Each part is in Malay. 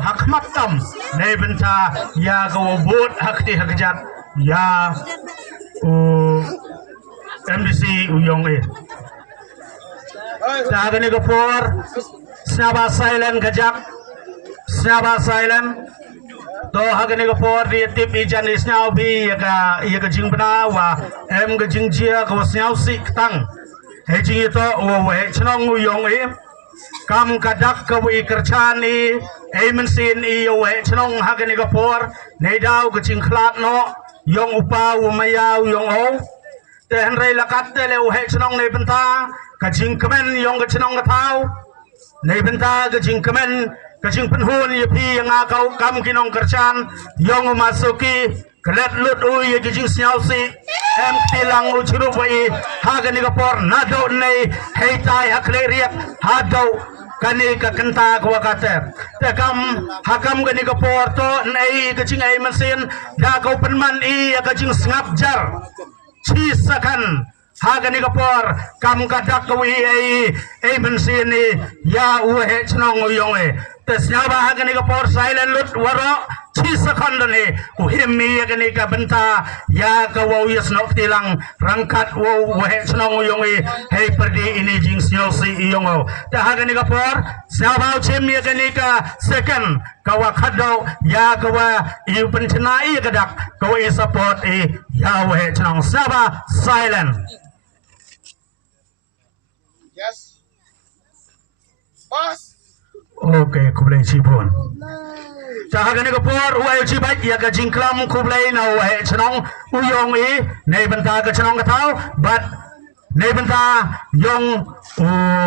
hakmat tam nei benta ya go bot hakti hakjat ya MDC uyong Sagani Gopor Snaba silent gajak Snaba silent Do hagani Gopor di tip ijan isnyau bi yaga jing bna wa em ga jing jia ko snyau si tang he jing ito we chnong uyong kam kadak ka wi kerchani men sin I we chnong hagani Gopor nei dau ga jing khlat no yong upa u maya uyong ho te henrei lakat te le he chnong nei benta kajing kemen yong kachenong katau nei benta kajing kemen kajing penhun ye pi yang akau kam kinong kerchan yong masuki kelet lut ye kajing snyau si em tilang uchuru bai hagani kapor nado nei heitai hakleriak hado kani ka kenta kwa kate te kam hakam gani kapor to nei kajing ai mesin da kau penman kajing ngap jar cisakan hagani kapor kam kadak kawi ai mensini ya uhe chnong uyong tesnyaba hagani kapor silent lut waro cisakandane uhimmi hagani ka benta ya kawo yasno tilang rangkat wo uhe chnong uyong hei perdi ini jing snyosi iyong ta hagani kapor syaba chimmi hagani ka second kawa khado ya kawa iu penchenai kadak kawa support ya uhe chnong syaba silent. Yes. Boss. Okay, kublai cibun. Cahagani kapor uai cibai ya ka jingklam kublai na uai chnong uyong nei benta ka chnong katau but nei benta yong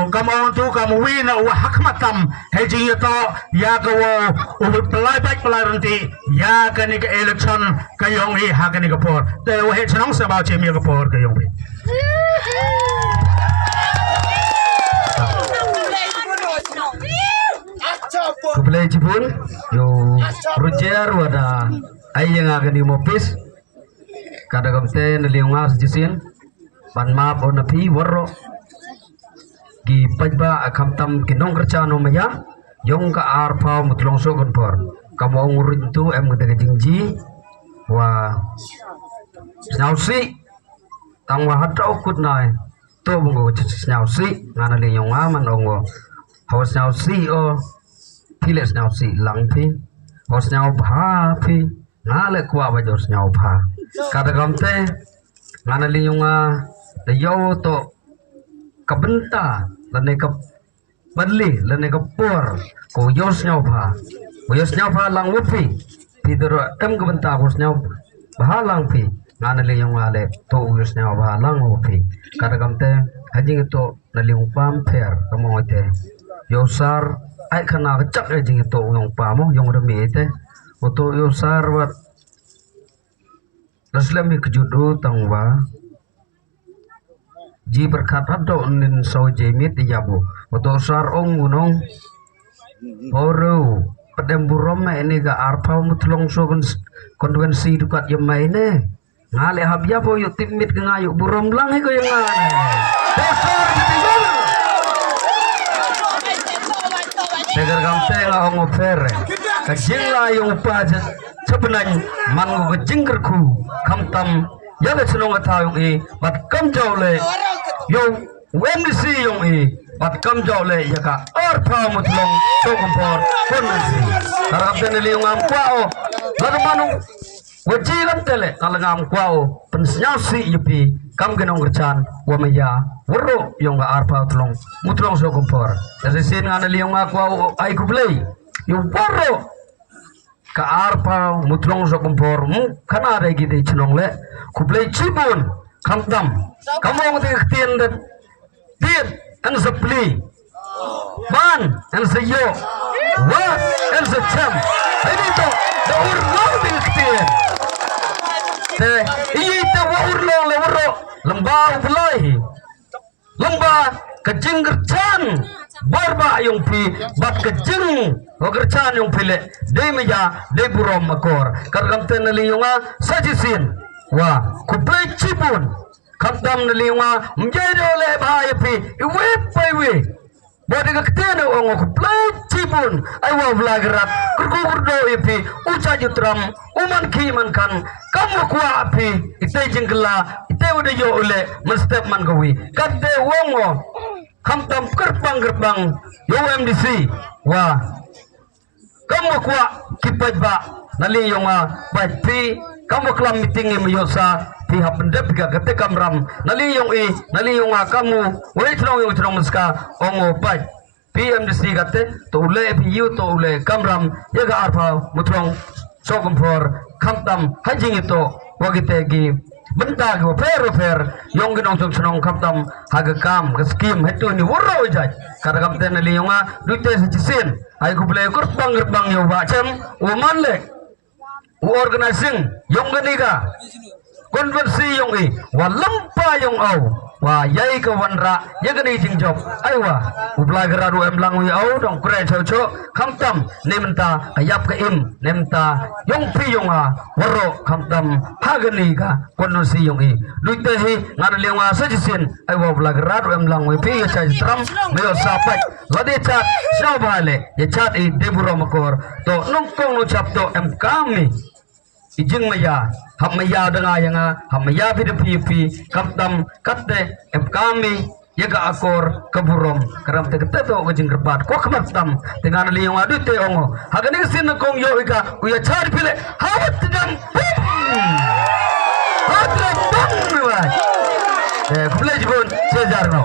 kamon tu kamu na u hakmatam he jing to ya ka wo pelai baik pelai ranti ya ka ni ka election ka yong hagani kapor te uai chnong sa ba chimi kapor ka yong Kublai cibun yo Roger wada ai yang akan di mopis kada kamte naliunga sejisin ban ma bona pi warro gi pajba akamtam kinong kerja no maya yong ka arpa mutlong so gonpor kamo ngurun tu em gede jingji wa snausi tang wa hata ukut nai to bungo snausi ngana liung aman ongo hawas snausi o Piles nyau si lang pi, hos nyau bha pi, ngale kuah bajos nyau bha. Kada kamte, ngana liunga, the yo to kabenta, lane ka badli, lane ka por, ko yos nyau bha, lang wupi, pidero em kabenta hos nyau bha lang pi, ngana liunga le to yos nyau bha lang wupi. Kada kamte, hajing to naliung pam per, kamongote, yosar. Ai kana kecak aja gitu yang pamo yang udah mete untuk yosar wat Rasulullah kejudu tangwa ji berkata do nin so jemit yabu untuk sar ong gunung oru pedemburom ini ga arpa mutlong so konvensi dukat yang maine ngale habya po yuk timit ngayuk burom lang ko yang ngane dasar Segar kamte nga ongo pere, kajing la yung upaja sebenarnya mangu kajing kerku kamtam yaga senong atayong bat kam jawle yung WMDC yung bat kam jawle yaga arpa mutlong tokumpor konvensi. Karena kamte nili yung amkwao, lalu manung wajilam tele kalangam kwao pensnyasi yupi kam genong kerjaan wamaya wuro yung ga arpa tulong mutlong so kumpor dari sin ngana liyong kwao ay kublay yung wuro ka arpa mutlong so kumpor mu kana ada gite chnong le kublay cibun kamtam kamu ngati ktien dat dit ang sapli ban ang sayo wa ang sa cham ay dito da urlo bil ktien ita wa urlo le wuro lembah belai lembah kejing gercan barba yung pi bat kejing gercan yung pile de meja de burom makor kargam tenaliyunga sajisin wa kubai cibun kamdam naliyunga menjadi oleh bahaya pi iwe paiwe Bodi kektene ongo kuplay cibun aywa vlagrat kurdo ipi uca jutram uman kiman kan kamu kuwa api ite jengkela ite udah yo ule mestep man gawi kadde wongo kamtam gerbang yo MDC wa kamu kuwa kipaj ba nali yonga pi kamu kelam meeting yosa pihak pendep ga kete kamram nali yonga kamu wei trong meska ongo pai PMDC kate to ule yu to ule kamram yaga arpa mutrong sokumpor kamtam hajing itu wagite gi benda go fer yong ginong sunong kamtam haga kam skim hetu ni woro jaj kada kamten nali yonga dute sisin ay kuble gerbang yo bacem umanle organizing yong ganiga konversi yong i walampa yong au wa yai ka wanra yagani jingjob aiwa ubla gararu emlang wi au dong kure chocho kamtam nemta ayap ka im nemta yong pi yonga waro kamtam hagani ka konversi yong i duite hi ngana lewa sajisin aiwa ubla gararu emlang wi pi cha tram meo sapai lade chat snobale ye chat i deburo makor to nongkong no chap to em kami ijing maya hamaya denga yanga hamaya pipi kaptam katte em kami yaga akor keburom karam te keteto gajing gerbat ko kemartam dengan liang adu te ongo hagani sin kong yo ika uya char pile hawat dam hatra bang wa kuble jibun sejarno